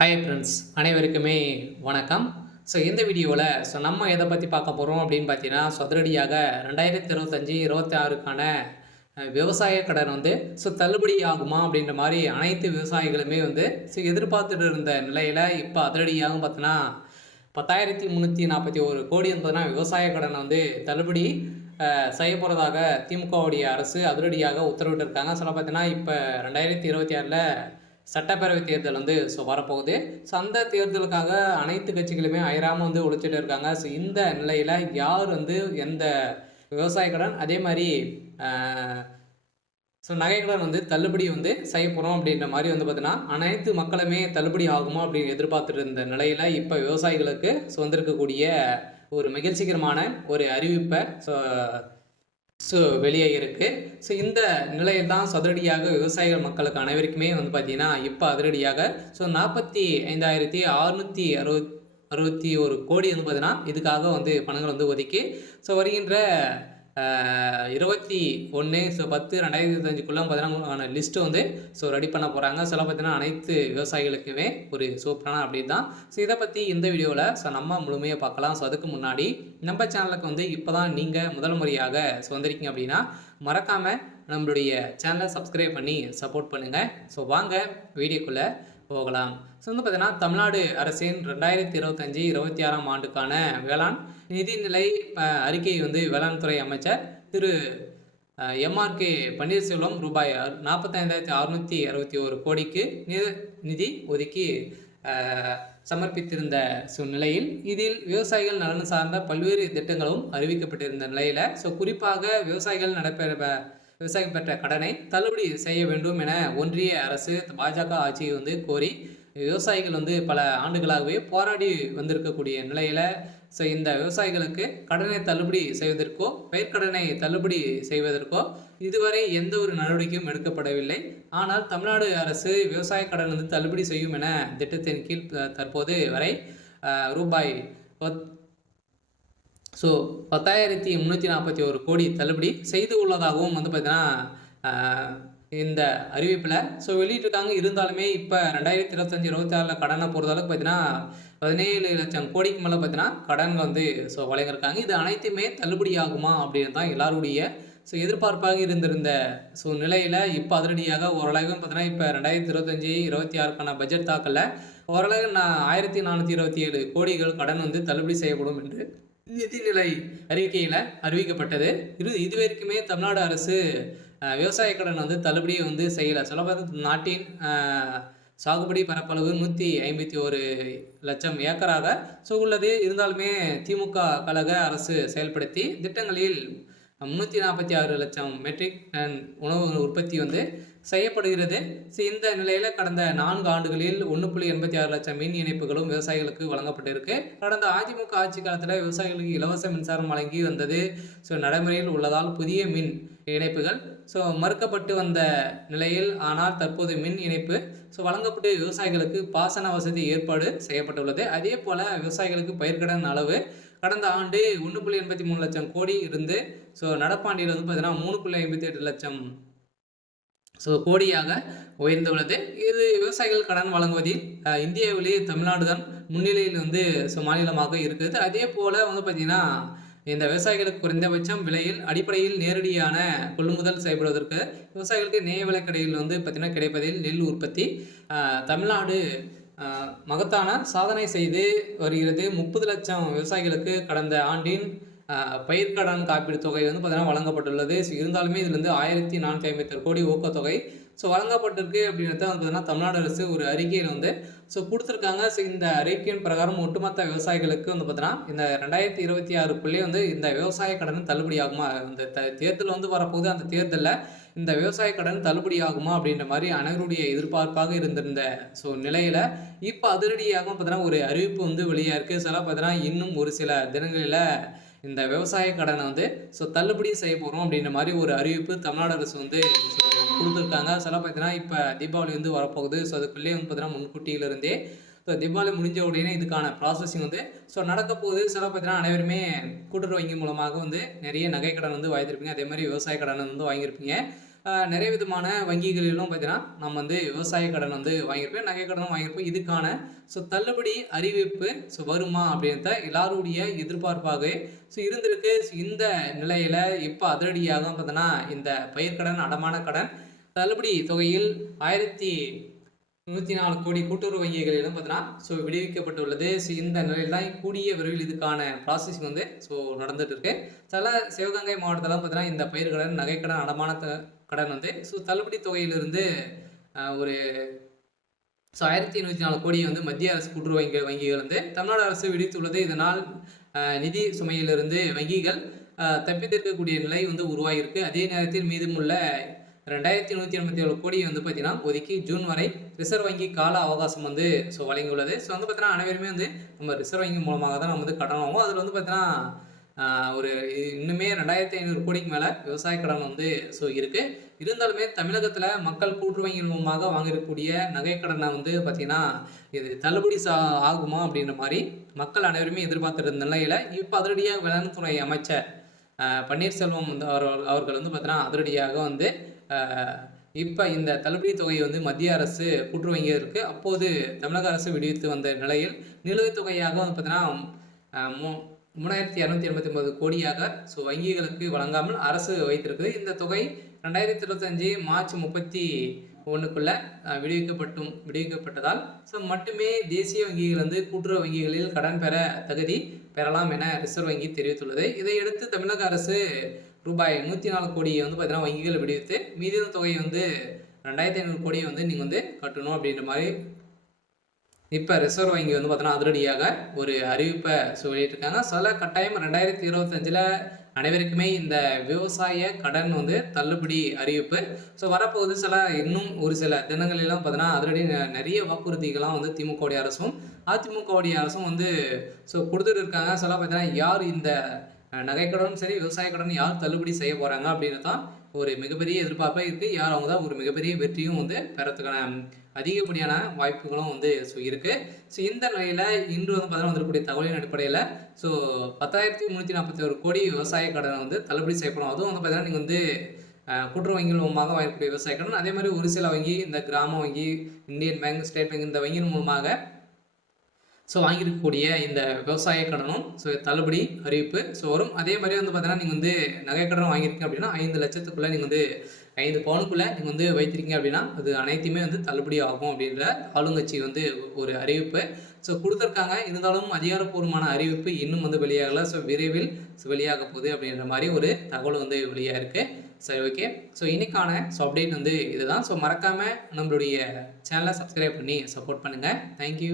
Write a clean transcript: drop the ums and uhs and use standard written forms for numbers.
Hi friends, அனைவருக்குமே வணக்கம். இந்த வீடியோவில் நம்ம எதை பற்றி பார்க்க போகிறோம் அப்படின்னு பார்த்தீங்கன்னா, அதிரடியாக 2025, 26க்கான விவசாய கடன் தள்ளுபடி ஆகுமா அப்படின்ற மாதிரி அனைத்து விவசாயிகளுமே எதிர்பார்த்துட்டு இருந்த நிலையில் இப்போ அதிரடியாக பார்த்தீங்கன்னா 10,341 கோடி பார்த்தீங்கன்னா விவசாய கடன் தள்ளுபடி செய்ய போகிறதாக திமுகவுடைய அரசு அதிரடியாக உத்தரவிட்டிருக்காங்க. பார்த்தீங்கன்னா இப்போ 2026ல் சட்டப்பேரவை தேர்தல் வரப்போகுது. அந்த தேர்தலுக்காக அனைத்து கட்சிகளுமே அயராமல் உழைச்சிட்டு இருக்காங்க. இந்த நிலையில் யார் எந்த விவசாய கடன் அதே மாதிரி நகை கடன் தள்ளுபடி செய்ய போகிறோம் அப்படின்ற மாதிரி பார்த்தீங்கன்னா அனைத்து மக்களுமே தள்ளுபடி ஆகுமா அப்படின்னு எதிர்பார்த்துட்டு இருந்த நிலையில் இப்போ விவசாயிகளுக்கு வந்திருக்கக்கூடிய ஒரு மகிழ்ச்சிகரமான ஒரு அறிவிப்பை வெளியே இருக்குது. இந்த நிலையில் தான் அதிரடியாக விவசாயிகள் மக்களுக்கு அனைவருக்குமே பார்த்தீங்கன்னா இப்போ அதிரடியாக 45,661 கோடி பார்த்தீங்கன்னா இதுக்காக பணங்கள் ஒதுக்கி வருகின்ற 21/10/2025க்குள்ள பார்த்தீங்கன்னா லிஸ்ட்டு ரெடி பண்ண போகிறாங்க. பார்த்தீங்கன்னா அனைத்து விவசாயிகளுக்குமே ஒரு சூப்பரான அப்டேட் தான். இதை பற்றி இந்த வீடியோவில் நம்ம முழுமையாக பார்க்கலாம். அதுக்கு முன்னாடி நம்ம சேனலுக்கு இப்போ தான் நீங்கள் முதல் முறையாக வந்திருக்கீங்க அப்படின்னா மறக்காமல் நம்மளுடைய சேனலை சப்ஸ்கிரைப் பண்ணி சப்போர்ட் பண்ணுங்கள். வாங்க வீடியோக்குள்ளே போகலாம். பார்த்தீங்கன்னா தமிழ்நாடு அரசின் 2025-26ஆம் ஆண்டுக்கான வேளாண் நிதிநிலை அறிக்கை வேளாண் துறை அமைச்சர் திரு எம்ஆர்கே பன்னீர்செல்வம் ரூபாய் 45,661 கோடிக்கு நிதி ஒதுக்கி சமர்ப்பித்திருந்த நிலையில் இதில் விவசாயிகள் நலன் சார்ந்த பல்வேறு திட்டங்களும் அறிவிக்கப்பட்டிருந்த நிலையில் குறிப்பாக விவசாயிகள் விவசாயம் பெற்ற கடனை தள்ளுபடி செய்ய வேண்டும் என ஒன்றிய அரசு பாஜக ஆட்சியை கோரி விவசாயிகள் பல ஆண்டுகளாகவே போராடி வந்திருக்கக்கூடிய நிலையில் இந்த விவசாயிகளுக்கு கடனை தள்ளுபடி செய்வதற்கோ பயிர்க்கடனை தள்ளுபடி செய்வதற்கோ இதுவரை எந்த ஒரு நடவடிக்கையும் எடுக்கப்படவில்லை. ஆனால் தமிழ்நாடு அரசு விவசாய கடன் தள்ளுபடி செய்யும் என திட்டத்தின் கீழ் தற்போது வரை ரூபாய் 10,341 கோடி தள்ளுபடி செய்து உள்ளதாகவும் பார்த்தீங்கன்னா இந்த அறிவிப்பில் வெளியிட்டிருக்காங்க. இருந்தாலுமே இப்போ 2025-26 கடனை பொறுத்தளவுக்கு பார்த்தீங்கன்னா 17 லட்சம் கோடிக்கு மேலே பார்த்தீங்கன்னா கடன் வழங்கியிருக்காங்க. இது அனைத்துமே தள்ளுபடி ஆகுமா அப்படின்னு தான் எல்லாருடைய எதிர்பார்ப்பாக இருந்திருந்த நிலையில் இப்போ அதிரடியாக ஓரளவு பார்த்தீங்கன்னா இப்போ 2025-26க்கான பட்ஜெட் தாக்கலில் ஓரளவு 1,427 கோடிகள் கடன் தள்ளுபடி செய்யப்படும் என்று நிதிநிலை அறிக்கையில் அறிவிக்கப்பட்டது. இதுவரைக்குமே தமிழ்நாடு அரசு விவசாய கடன் தள்ளுபடியை செய்யலை. சொல்லப்போது நாட்டின் சாகுபடி பரப்பளவு 151 லட்சம் ஏக்கராக உள்ளது. இருந்தாலுமே திமுக கழக அரசு செயல்படுத்தி திட்டங்களில் 346 லட்சம் மெட்ரிக் டன் உணவு உற்பத்தி செய்யப்படுகிறது. இந்த நிலையில் கடந்த 4 ஆண்டுகளில் 1.86 லட்சம் மின் இணைப்புகளும் விவசாயிகளுக்கு வழங்கப்பட்டிருக்கு. கடந்த அதிமுக ஆட்சி காலத்தில் விவசாயிகளுக்கு இலவச மின்சாரம் வழங்கி வந்தது நடைமுறையில் உள்ளதால் புதிய மின் இணைப்புகள் மறுக்கப்பட்டு வந்த நிலையில், ஆனால் தற்போது மின் இணைப்பு வழங்கப்பட்டு விவசாயிகளுக்கு பாசன வசதி ஏற்பாடு செய்யப்பட்டுள்ளது. அதே போல விவசாயிகளுக்கு பயிர்க்கடன் அளவு கடந்த ஆண்டு 1.83 லட்சம் கோடி இருந்து நடப்பாண்டில் பார்த்தீங்கன்னா 3.58 லட்சம் கோடியாக உயர்ந்துள்ளது. இது விவசாயிகள் கடன் வழங்குவதில் இந்தியாவிலேயே தமிழ்நாடு தான் முன்னிலையில் மாநிலமாக இருக்குது. அதே போல் பார்த்தீங்கன்னா இந்த விவசாயிகளுக்கு குறைந்தபட்சம் விலையில் அடிப்படையில் நேரடியான கொள்முதல் செய்யப்படுவதற்கு விவசாயிகளுக்கு நேய விலைக்கடையில் பார்த்தீங்கன்னா கிடைப்பதில் நெல் உற்பத்தி தமிழ்நாடு மகத்தான சாதனை செய்து வருகிறது. 30 லட்சம் விவசாயிகளுக்கு கடந்த ஆண்டின் பயிர்க்கடன் காப்பீடு தொகை பார்த்தீங்கன்னா வழங்கப்பட்டுள்ளது. இருந்தாலுமே இதில் 1,457 கோடி ஊக்கத்தொகை வழங்கப்பட்டிருக்கு அப்படின்றத பார்த்தீங்கன்னா தமிழ்நாடு அரசு ஒரு அறிக்கையில் கொடுத்துருக்காங்க. இந்த அறிக்கையின் பிரகாரம் ஒட்டுமொத்த விவசாயிகளுக்கு பார்த்தீங்கன்னா இந்த 2026க்குள்ளே இந்த விவசாய கடன் தள்ளுபடி ஆகுமா, இந்த தேர்தல் வரப்போகுது. அந்த தேர்தலில் இந்த விவசாய கடன் தள்ளுபடி ஆகுமா அப்படின்ற மாதிரி அனைவருடைய எதிர்பார்ப்பாக இருந்திருந்த நிலையில் இப்போ அதிரடியாக பார்த்தீங்கன்னா ஒரு அறிவிப்பு வெளியாக இருக்குது. பார்த்தீங்கன்னா இன்னும் ஒரு சில தினங்களில் இந்த விவசாய கடனை தள்ளுபடி செய்ய போகிறோம் அப்படின்ற மாதிரி ஒரு அறிவிப்பு தமிழ்நாடு அரசு கொடுத்துருக்காங்க. பார்த்தீங்கன்னா இப்போ தீபாவளி வரப்போகுது. அதுக்குள்ளேயே பார்த்தீங்கன்னா முன்கூட்டியிலிருந்தே தீபாவளி முடிஞ்ச உடனே இதுக்கான ப்ராசஸிங் நடக்க போகுது. பார்த்தீங்கன்னா அனைவருமே கூட்டுறவு வங்கி மூலமாக நிறைய நகை கடன் வாங்கியிருப்பீங்க. அதே மாதிரி விவசாய கடன் வாங்கியிருப்பீங்க. நிறைய விதமான வங்கிகளிலும் பார்த்தீங்கன்னா நம்ம வந்து விவசாய கடன் வந்து வாங்கியிருப்போம், நகை கடனும் வாங்கியிருப்போம். இதுக்கான தள்ளுபடி அறிவிப்பு வருமா அப்படின்றத எல்லாருடைய எதிர்பார்ப்பாகவே இருந்திருக்கு. இந்த நிலையில இப்போ அதிரடியாக பார்த்தீங்கன்னா இந்த பயிர்க்கடன், அடமான கடன் தள்ளுபடி தொகையில் 1104 கோடி கூட்டுறவு வங்கிகளிலும் பார்த்தீங்கன்னா விடுவிக்கப்பட்டுள்ளது. இந்த நிலையில் தான் கூடிய விரைவில் இதுக்கான ப்ராசஸிங் வந்து நடந்துட்டு இருக்கு. சில சிவகங்கை மாவட்டத்தில் பார்த்தீங்கன்னா இந்த பயிர்க்கடன், நகைக்கடன், அடமான கடன் வந்து தள்ளுபடி தொகையிலிருந்து ஒரு 1104 கோடி வந்து மத்திய அரசு கூட்டுறவு வங்கிகள் வந்து தமிழ்நாடு அரசு விடுவித்துள்ளது. இதனால் நிதி சுமையிலிருந்து வங்கிகள் தப்பித்திருக்கக்கூடிய நிலை வந்து உருவாகியிருக்கு. அதே நேரத்தில் மீதமுள்ள 2187 கோடி வந்து பார்த்தீங்கன்னா ஒதுக்கி ஜூன் வரை ரிசர்வ் வங்கி கால அவகாசம் வந்து வழங்கியுள்ளது. வந்து பார்த்தீங்கன்னா அனைவருமே வந்து நம்ம ரிசர்வ் வங்கி மூலமாக தான் நம்ம வந்து கடன் வாங்குவோம். அதில் வந்து பார்த்தீங்கன்னா ஒரு இன்னுமே 2500 கோடிக்கு மேலே விவசாய கடன் வந்து இருக்கு. இருந்தாலுமே தமிழகத்தில் மக்கள் கூட்டுறவு வங்கி மூலமாக வாங்கக்கூடிய நகை கடனை வந்து பார்த்தீங்கன்னா இது தள்ளுபடி ஆகுமா அப்படின்ற மாதிரி மக்கள் அனைவருமே எதிர்பார்த்துருந்த நிலையில் இப்போ அதிரடியாக வேளாண் துறை அமைச்சர் பன்னீர்செல்வம் வந்து அவர்கள் வந்து பார்த்தீங்கன்னா அதிரடியாக வந்து இப்போ இந்த தள்ளுபடி தொகையை வந்து மத்திய அரசு கூட்டுறவு வங்கியிற்கு அப்போது தமிழக அரசு விடுவித்து வந்த நிலையில் நிலுவைத் தொகையாக வந்து பார்த்தீங்கன்னா 3289 கோடியாக வங்கிகளுக்கு வழங்காமல் அரசு வைத்திருக்கு. இந்த தொகை 2025 மார்ச் 31 விடுவிக்கப்பட்டதால் மட்டுமே தேசிய வங்கிகள் வந்து கூட்டுறவு வங்கிகளில் கடன் பெற தகுதி பெறலாம் என ரிசர்வ் வங்கி தெரிவித்துள்ளது. இதையடுத்து தமிழக அரசு ரூபாய் 104 கோடியை வந்து பார்த்தீங்கன்னா வங்கிகள் விடுவித்து மீதியான தொகையை வந்து 2500 கோடியை வந்து நீங்கள் வந்து கட்டணும் அப்படின்ற மாதிரி இப்போ ரிசர்வ் வங்கி வந்து பார்த்தீங்கன்னா அதிரடியாக ஒரு அறிவிப்பை வெளியிட்டிருக்காங்க. சில கட்டாயம் 2025 அனைவருக்குமே இந்த விவசாய கடன் வந்து தள்ளுபடி அறிவிப்பு வரப்போகுது. இன்னும் ஒரு சில தினங்களெல்லாம் பார்த்தீங்கன்னா அதிரடி நிறைய வாக்குறுதிகள்லாம் வந்து திமுகவுடைய அரசும் அதிமுகவுடைய அரசும் வந்து கொடுத்துட்டு இருக்காங்க. பார்த்தீங்கன்னா யார் இந்த நகைக்கடனும் சரி, விவசாய கடன் யார் தள்ளுபடி செய்ய போகிறாங்க அப்படின்னு தான் ஒரு மிகப்பெரிய எதிர்பார்ப்பாக இருக்குது. யார் அவங்க தான் ஒரு மிகப்பெரிய வெற்றியும் வந்து பெறத்துக்கான அதிகப்படியான வாய்ப்புகளும் வந்து இருக்குது. இந்த நிலையில் இன்று வந்து பார்த்தீங்கன்னா வந்திருக்கக்கூடிய தகவலின் அடிப்படையில் 10,341 கோடி விவசாய கடனை வந்து தள்ளுபடி செய்யப்படும். அதுவும் வந்து பார்த்தீங்கன்னா நீங்கள் வந்து கூட்டுறவு வங்கிகள் மூலமாக வாங்கக்கூடிய விவசாய கடன், அதே மாதிரி ஒரு சில வங்கி, இந்த கிராம வங்கி, இந்தியன் பேங்க், ஸ்டேட் பேங்க், இந்த வங்கியின் மூலமாக வாங்கியிருக்கக்கூடிய இந்த விவசாய கடனும் தள்ளுபடி அறிவிப்பு வரும். அதே மாதிரி வந்து பார்த்தீங்கன்னா நீங்கள் வந்து நகைக்கடன் வாங்கியிருக்கீங்க அப்படின்னா 5 லட்சத்துக்குள்ளே நீங்கள் வந்து 5 பவுனுக்குள்ளே நீங்கள் வந்து வைத்திருக்கீங்க அப்படின்னா அது அனைத்துமே வந்து தள்ளுபடி ஆகும் அப்படின்ற ஆளுங்கட்சி வந்து ஒரு அறிவிப்பு கொடுத்துருக்காங்க. இருந்தாலும் அதிகாரப்பூர்வமான அறிவிப்பு இன்னும் வந்து வெளியாகலை. விரைவில் வெளியாக போகுது அப்படின்ற மாதிரி ஒரு தகவல் வந்து வெளியாக இருக்குது. சரி, ஓகே. இன்னைக்கான அப்டேட் வந்து இதுதான். மறக்காமல் நம்மளுடைய சேனலை சப்ஸ்கிரைப் பண்ணி சப்போர்ட் பண்ணுங்கள். தேங்க்யூ.